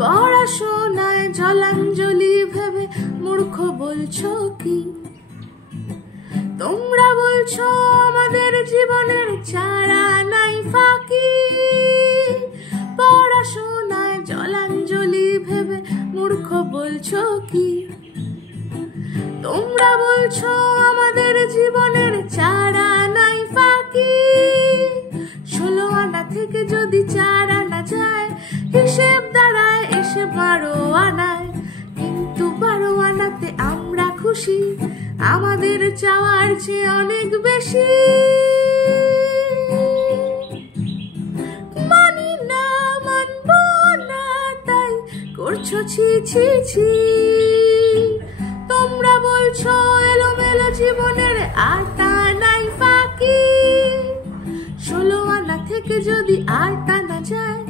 পড়াশোনায় জলাঞ্জলি ভেবে মূর্খ বলছো কি? তোমরা বলছো আমাদের জীবনের চারা নাই ফাঁকি। পড়াশোনায় জলাঞ্জলি ভেবে মূর্খ বলছো কি? তোমরা বলছো আমাদের জীবনের চারা নাই ফাঁকি। 16 আনা থেকে যদি 4 আনা যায়, হিসেব দাঁড়ায় এসে 12 আনায়। কিন্তু 12 আনাতে আমরা খুশি, আমাদের চাওয়ার চেয়ে অনেক বেশি। মানি না, মানবো না, তাই করছো ছি ছি ছি। তোমরা বলছো এলোমেলো জীবনের আটা নাই ফাঁকি। 16 আনা থেকে যদি 8 আনা যায়,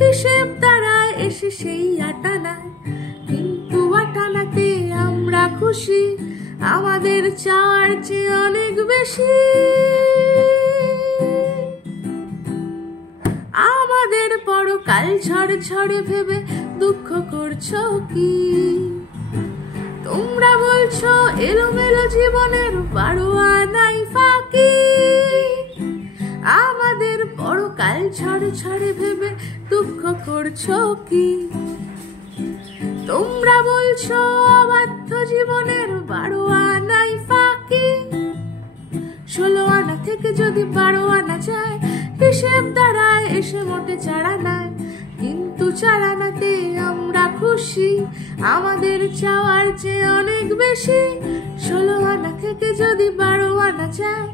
হিসেব দাঁড়ায় এসে সেই 8 আনায়। কিন্তু 8 আনাতে আমরা খুশি, আমাদের চাওয়ার চেয়ে অনেক বেশি। আমাদের পরকাল ঝড় ভেবে দুঃখ করছো কি? তোমরা বলছো এলোমেলো জীবনের 12 আনাই ফাঁকি। আমাদের পরকাল ঝড় ভেবে দুঃখ করছো কি? তোমরা বলছো অবাধ্য জীবনের 12 আনাই ফাঁকি। 16 আনা থেকে যদি 12 আনা যায়, হিসেব দাঁড়ায় এসে মোটে 4 আনায়। কিন্তু 4 আনাতে আমরা খুশি, আমাদের চাওয়ার চেয়ে অনেক বেশি। 16 আনা থেকে যদি 12 আনা যায়,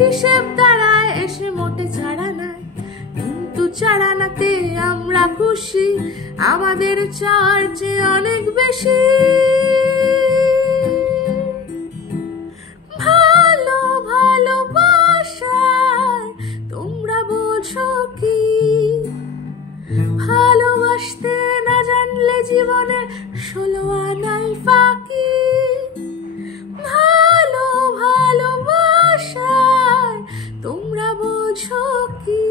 হিসেব দাঁড়ায় এসে মোটে 4 আনায়। কিন্তু 4 আনাতে আমরা খুশি, আমাদের চাওয়ার চেয়ে অনেক বেশি। ভালোবাসার তোমরা বোঝো কি? ভালোবাসতে না জানলে জীবনে 16 আনাই ফাঁকি। ভালোবাসার তোমরা বোঝো কি?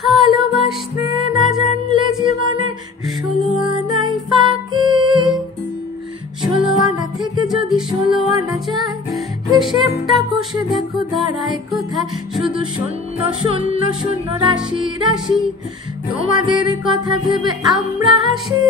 ভালোবাসতে না জানলে জীবনে 16 আনাই ফাঁকি। 16 আনা থেকে যদি 16 আনা যায়, হিসেবটা কষে দেখো দাঁড়ায় কোথায়? শুধু শূন্য শূন্য শূন্য, রাশি রাশি। তোমাদের কথা ভেবে আমরা হাসি।